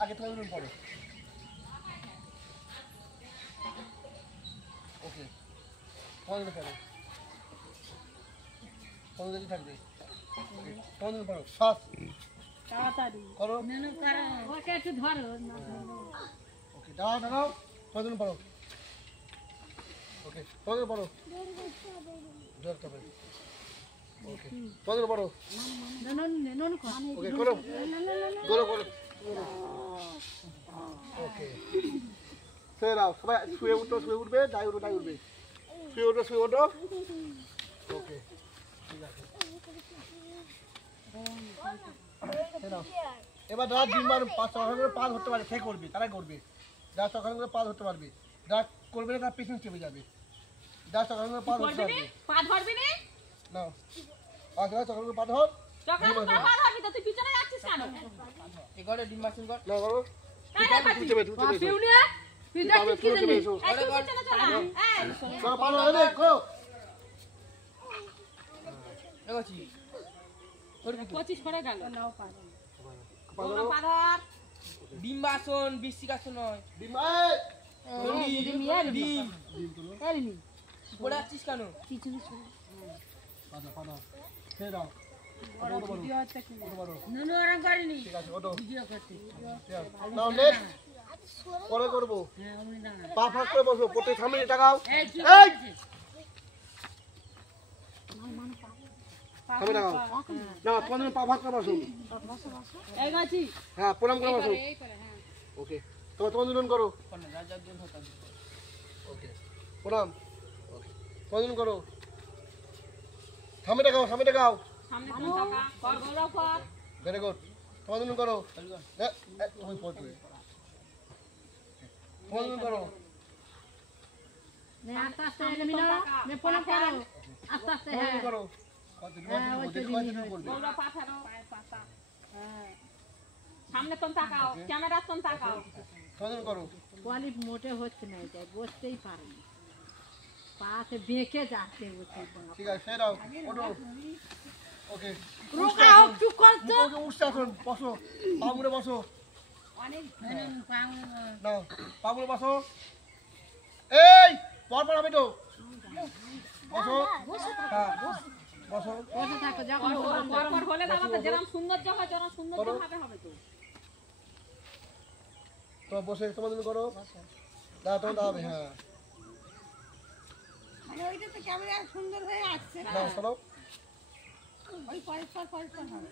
আগে তোমাদের পড়ো ওকে তোমাদের পড়ো তোমাদের থাকবে তোমাদের পড়ো সাত তাড়াতাড়ি করো ওকে একটু ধরো ওকে দাঁড়াও তোমাদের পড়ো ওকে তোমাদের পড়ো ধরতে হবে ওকে তোমাদের পড়ো ওকে করো করো করো ওকে শুয়ে দাও সবাই শুয়ে উঠবে দাই উঠবে শুয়ে ওঠো ওকে ঠিক আছে এবার যারা ডিম্বার 5 সকাল করে পা ধরতে পারবে সে করবে তারাই করবে যারা সকাল করে পা ধরতে পারবে যারা করবে না তার পিছনে চেপে যাবে যারা সকাল করে পা ধরতে পারবে পা ধরবি না না আচ্ছা সকাল করে পা ধর সকাল করে পা ধরবি তো তুই পিছনে যাচ্ছিস কেন এগোরে ডিম্বা সিং কর না করো তুই চেপে পিউনে তুই যাচ্ছিস কি জানি এই পিছনে চল এই চলো পা ধর রে করো এগোছি 25 করে গেল নাও পা পা ধরো পা ধর ডিম্বাসন বৃশ্চিকাসন নয় ডিম্বাই ডিম পড়ে আছিস কেন পা ধর শুয়ে দাও ভিডিও হচ্ছে কি ওঠো নুনু ওরকম করেনি ঠিক আছে ওঠো ভিডিও করতে নাও নেক্সট পরে করবো হ্যাঁ ওমনি দাঁড়া পা ফাঁক করে বসো প্রত্যেক সামনে টাকাও এই কি এই করছিস? সামনে টাকাও না তোমাদের পা ফাঁক করে বসো এই গাছি হ্যাঁ প্রণাম করে বসো এই করে হ্যাঁ ওকে তোমাদের করো রাজার দিন হতা ওকে প্রণাম ওকে তোমাদের করো সামনে টাকাও সামনে কোন টাকা কর গৌরব কর ভেরি গুড তোমাদের করো তুমি পড়বে তোমাদের করো নে আস্তে আস্তে এলে মিনারা নে প্রণাম করো আস্তে আস্তে হ্যাঁ তোমাদের করো গৌরব পা ফেরো পাতা সামনে কোন তাকাও ক্যামেরা কোন তাকাও তোমাদের করো কোয়ালি মোটে হচ্ছে না এটা বসতেই পারে না পাতে বেঁকে যাচ্ছে বসে ঠিক আছে সে দাও ওঠো ওকে রোকা হোক চুপ কর তো ওকে উঠছে এখন বসো পা মুড়ে বসো অনেক নাও পা মুড়ে বসো এই পর হবে তো বসো হ্যাঁ বসো বসে থাকো যখন পর হলে না আমাদের যেরকম সৌন্দর্য হয় যেরকম সৌন্দর্য ভাবে হবে তো তো বসে তোমাদের করো দাও তোমার দাঁড়াবে হ্যাঁ মানে ওইটা তো ক্যামেরা সুন্দর হয়ে আসছে না দাও চলো ওই পরিষ্কার হবে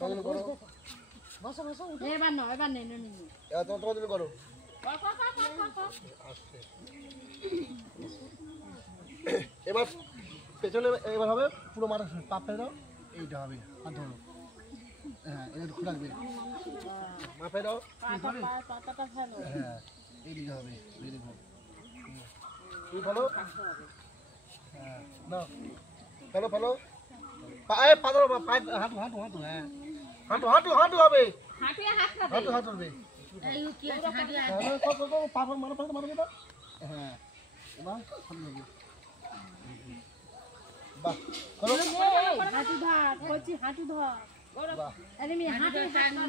তোমাদের করো বসো বসো এবার নেই নুনি তোমাদের করো এবার পেছনে এবার হবে পুরো মাথা পা ফেলে দাও এইটা হবে হাত ধরো হ্যাঁ এটা খুলে রাখবে মা ফেলে দাও পাতাটা ফেলো হ্যাঁ এইদিকে হবে ভেরি গুড তুমি ফেলো হ্যাঁ নাও ফেলো ফেলো পায়ে পা ধরো হাঁটু হ্যাঁ হাঁটু হবে হাঁটিয়ে হাত খাবে হাঁটু হবে এই কি আছে হাঁটি পা মারো হ্যাঁ এবার হাঁটু হবে বাহ করো হাঁটু ধর বলছি হাঁটু ধর বাহ আরে আমি হাঁটু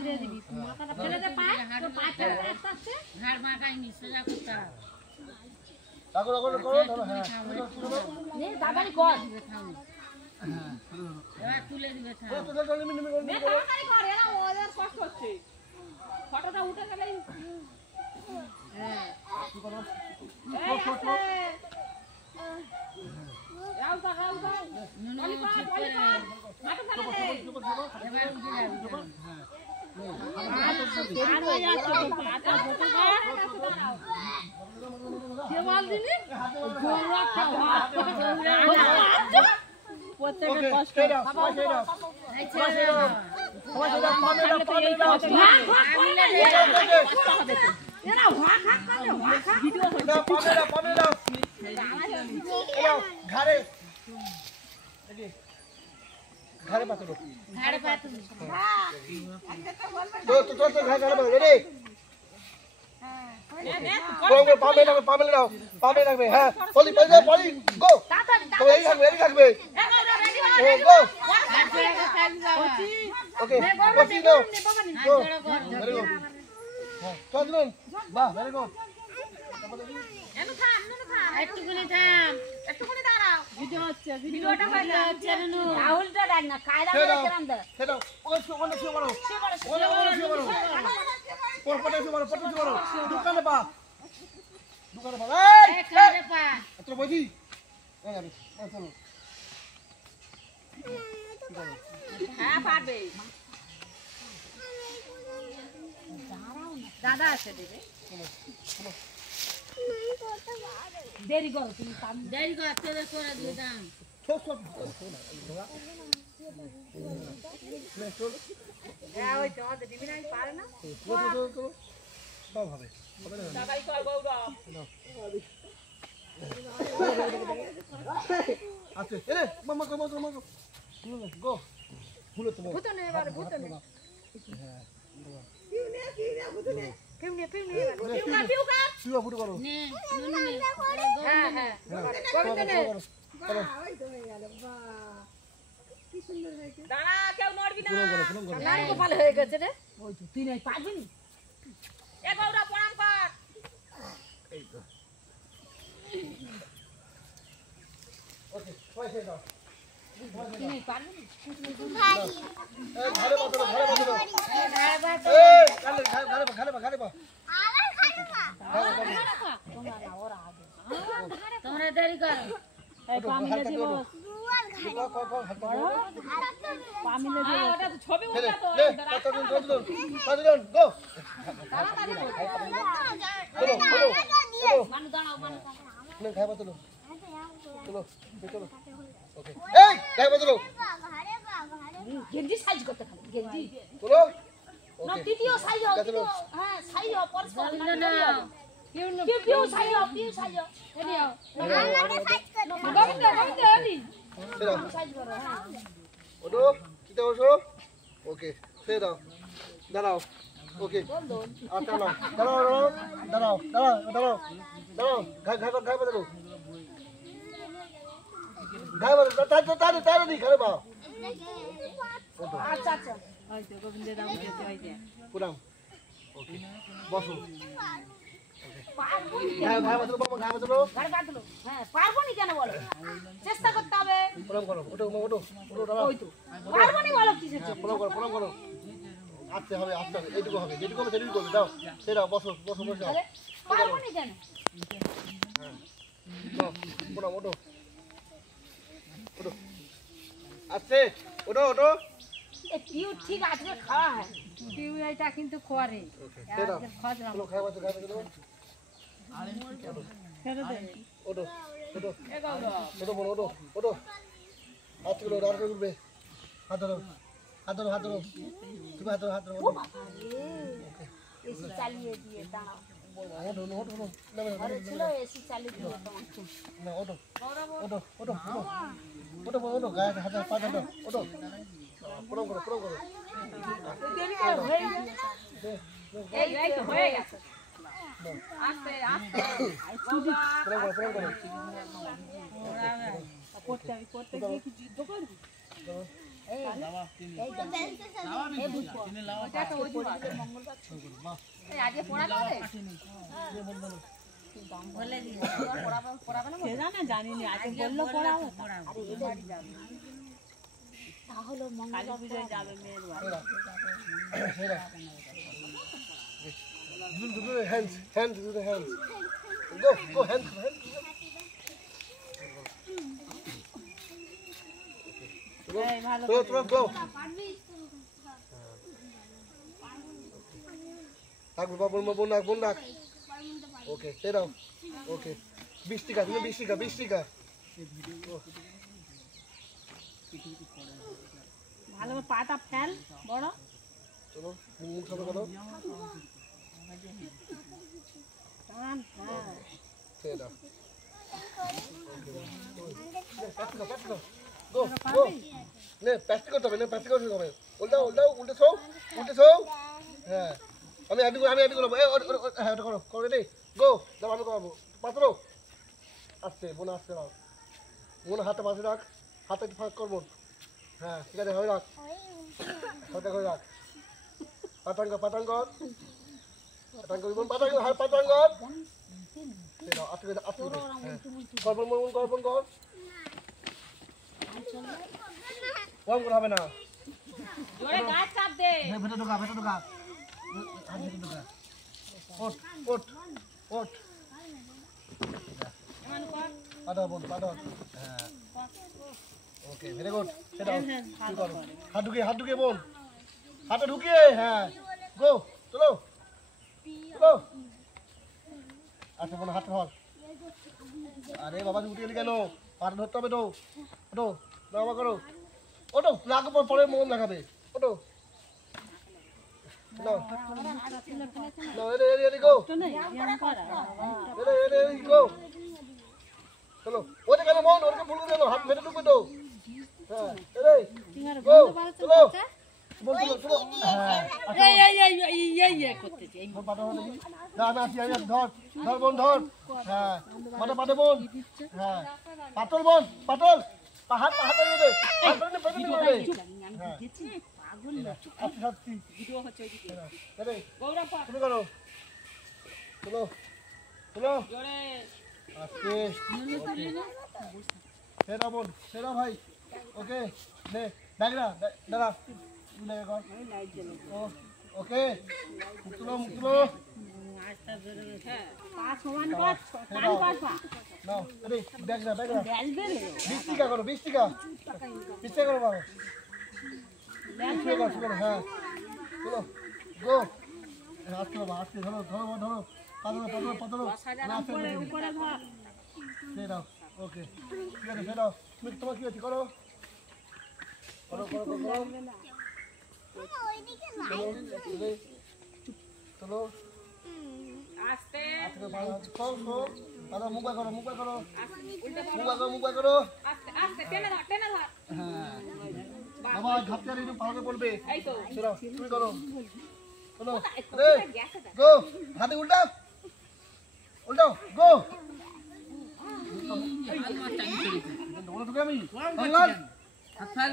দিয়ে দিবি মাথাটা ফেলে দে পায়ে তোর পা ফেলে দে আস্তে আস্তে ঘাড় মাথায় নি সোজা করতে করো ধরো হ্যাঁ নে বাবারি কর হ্যাঁ এবার তুলে দিবে থাম নে তাড়াতাড়ি কর এরা ওদের কষ্ট হচ্ছে ফটোটা উঠে গেলেই হ্যাঁ এই আছে রাউ দাও নুনি পলি কর মাথা ফেলে দে এবার উঠে যাবে হ্যাঁ আর হয়ে যাচ্ছে তো পাটা ফটো কর কে বল দিলি গৌরবটা প্রত্যেকের কষ্ট এই ছেড়ে দাও এরা হওয়া খা ভিডিও ঘাড়ে পাতলো ঘাড়ে পাতু তো ঘাড়ে পাতলো রে পামেলে রাখবে হ্যাঁ পলি গো তো এই থাকবে গো হাত জোড়া করে চাইবি বাবা ওকে কচি দাও হাত গো জোড়া কর ভেরি গুড হ্যাঁ চল দিন বাহ ভেরি গুড এনু থাম নুনু থাম একটুখানি থাম একটুখানি দাঁড়াও ভিডিও হচ্ছে ভিডিওটা হয়ে ভিডিও হচ্ছে রেনু রাহুলটা ডাক না কায়দা ছেড়ে করে দাও কেরাম দে ছেড়ে দাও ওই ওখানে শুয়ে পড়ো ওখানে শুয়ে পড়ো পটপটে শুয়ে পড়ো পটপটে শুয়ে পড়ো দোকানে পা এই খারে পা তোর বইদি এই যাবে চলো হ্যাঁ পারবে দাদা আছে দেবে দেরি করো তুমি কাম দেরি কর তোদের করে দিয়ে দাম ছোট ছোট হ্যাঁ ওই তো আমাদের দিবি নাই পারে না সব হবে হবে না তাড়াতাড়ি কর গৌরব আচ্ছা এরে মামা কো গো ভুলো তো ভূতনে এবারে ভূতনে হ্যাঁ পিউনে পিউকা শুয়ে ফুটো করো নে নুনু নে হ্যাঁ হ্যাঁ গোবিন্দনে দাঁড়া কেউ নড়বি না নারী গোপাল হয়ে গেছে রে ওই তো তুই নাই পারবি না এ গৌরব প্রণাম কর ওকে পয়সা দাও তুই নাই পারবি না এই ঘরে বসো ঘরে বসো এই ধারে বা এই ঘরে বা তোমরা দেরি করো এই পামিলে দিব পামিলে দিব ওটা তো ছবি উঠা তো কতজন গো মানু দাঁড়াও মানু খাইবা চলো চলো চলো ওকে এই খাইবা চলো গেঞ্জি সাইজ করতে খালি গেঞ্জি চলো না ওকে তৃতীয় সাইজ হবে চলো হ্যাঁ সাইজ হবে পরিষ্কার গোবিন্দ নাও পিউ সাইজ হবে পিউ সাইজ হবে এদিও গোবিন্দ এলি সেরা সাইজ করো হ্যাঁ ওটো চিন্তা করছো ওকে সে দাও দাঁড়াও ওকে আচ্ছা নাও দাঁড়াও ঘাই বাজারো তাড়াতাড়ি দি ঘরে বা আচ্ছা আচ্ছা ওই তো গোবিন্দ দাও দিতে ওই যে পুরাম ওকে বসো পারবো ঘাই বাজারো বাবা ঘাই বাজারো গাড়ি কাটলো হ্যাঁ পারবো নি কেন বলো চেষ্টা করতে হবে প্রণাম করো ওটো দাঁড়াও ওই তো পারবো নি বলো কিসের হ্যাঁ প্রণাম করো আসতে হবে এইটুকু হবে যেটুকু হবে সেটুকু করবে দাও সেটা বসো তাহলে পারবো নি কেন প্রণাম ওটো আসতে ওটো এ পিউ ঠিক আজকে খাওয়া হয় পিউ এটা কিন্তু করে সেটা খজরা চলো খাই বাজারো ছেড়ে দে ওটো এ গৌরব ওটো হাত তুলো আর করবে হাত ধরো তুমি হাত ধরো ও বাবা রে এসি চালিয়ে দিয়ে দাঁড়াও ওটো ঘরে ছিল এসি চালিয়ে দিয়ে তোমার না ওটো গায়ে হাতে পা দাও ওটো প্রণাম করো হয়ে গেছে এই তো হয়ে গেছে আস্তে প্রণাম করো করতে গিয়ে কি যুদ্ধ করবি এই আজকে পড়াবে বলে দিও পড়াবে না কে জানে জানিনি আজ বললো পড়াবো তাহলে মঙ্গল পূজায় যাবে মেয়ের বাড়ি Do the hands. Go, hands. Go. Aku bunak. Okay, stay down. Okay. Bistika. ভালো পাটা ফেল বড় চলো মুখ সামনে করো টান হ্যাঁ stay down. Go. নে প্যাস্ট করতে হবে উল্টে সৌ হ্যাঁ আমি আদি করব হ্যাঁ ওটা করো রেডি গো দাও আমি করব পাত্র আস্তে বোন আস্তে নাও বোন হাতে পাশে রাখ হাতে ফাঁক করব হ্যাঁ ঠিক আছে হয়ে রাখ হয়ে রাখ পাটাঙ্গ পাটাঙ্গ পাটাঙ্গ বোন পাটাঙ্গ হাত পাটাঙ্গ দাও আটকে হ্যাঁ গর্বন গর্বন কর কম করে হবে না জোরে গাছ চাপ দে ভেতরে ঢোকা হাত ভেতরে ঢোকা ওঠ ওঠ ওঠ এমন কর পাটা বোন পাটা হ্যাঁ ওকে ভেরি গুড সেটা করো হাত ঢুকিয়ে বোন হাতে ঢুকিয়ে হ্যাঁ গো চলো চলো আচ্ছা বোন হাত ধর আরে বাবা উঠে গেলি কেন পাটা ধরতে হবে তো ওটো বাবা করো ওটো লাগবে পরে মন লাগাবে ওটো No. No, ready, go. Ready, go. চলো ওটা কেন মন ওটা ভুল করে হাত মেরে ঢুকে দাও হ্যাঁ রেডি গো চলো বল চলো এই করতেছি এই পাটা হলো না না আসি আমি ধর ধর বোন ধর হ্যাঁ পাটা পাটা বোন হ্যাঁ পাতল বোন পাতল হাত দিয়ে দে হাত দিয়ে দে হ্যাঁ পাগল আচ্ছা ভিডিও হচ্ছে ওইদিকে রেডি গৌরব তুমি করো চলো চলো জোরে আস্তে সেরা বোন সেরা ভাই ওকে নে দাঁড়া দাঁড়া তুলে কর ওকে মুক্তলো আস্তে জোরে হ্যাঁ পা সমান কর কান কর পা নাও রেডি দাঁড়া 20 টাকা করো 20 টাকা 20 টাকা করো বাবা 20 টাকা করো হ্যাঁ চলো গো আস্তে বাবা আস্তে ধরো ধরো ধরো পাতলো উপরে ধর সেরা ওকে ঠিক আছে সেরা তুমি তোমার কি আছে করো করো করো করো চলো আস্তে আজকে ভালো কম কম দাদা মুখা করো মুখা করো আস্তে আস্তে টেনে ধর হ্যাঁ বাবা ঘাপতে আর একটু ভালো করে পড়বে এই তো চলো তুমি করো চলো রে গো হাতে উল্টাও গো দৌড়া তোকে আমি বাংলা হাতফাল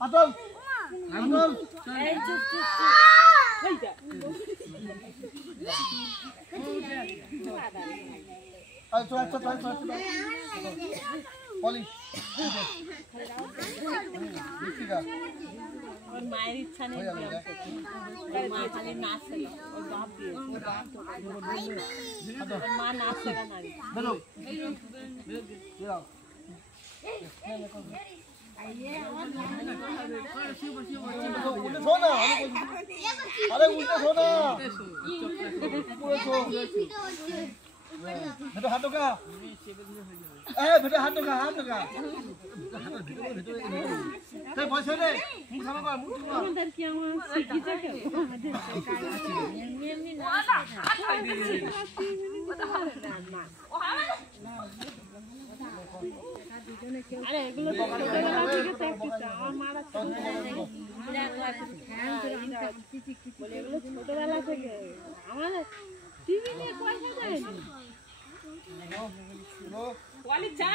পাতল এই চুপ এই যা পলি ওর মায়ের ইচ্ছা নেই ওর মা খালি নাচছে ওর বাপ দিয়ে ওর মা নাচছে না বেরো উল্টে শো না আরে উল্টে শো না ভেতরে হাত ঢোকা ভেতরে হাত ঢোকা পয়সা রে মুখ সামনে কর মুখ আমাদের কি আমার শিখিতে কেউ এমনি না আরে এগুলো তো ছোটবেলা থেকে প্র্যাকটিস আমার মারা বলে এগুলো ছোটবেলা থেকে আমাদের টিভি নিয়ে পয়সা দেয়নি ওয়ালি যা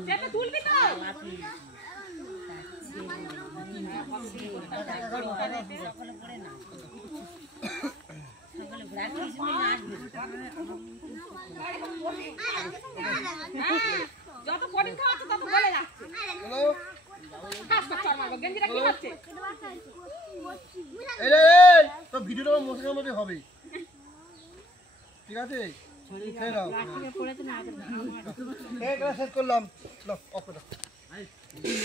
চেপে তুলবি তো যত কঠিন খাওয়াচ্ছে তত বলে যাচ্ছে কাজ করছে আমার গেঞ্জিটা কি হচ্ছে তো ভিডিওটা মোশনের মধ্যে হবে ঠিক আছে শেষ করলাম অফ করে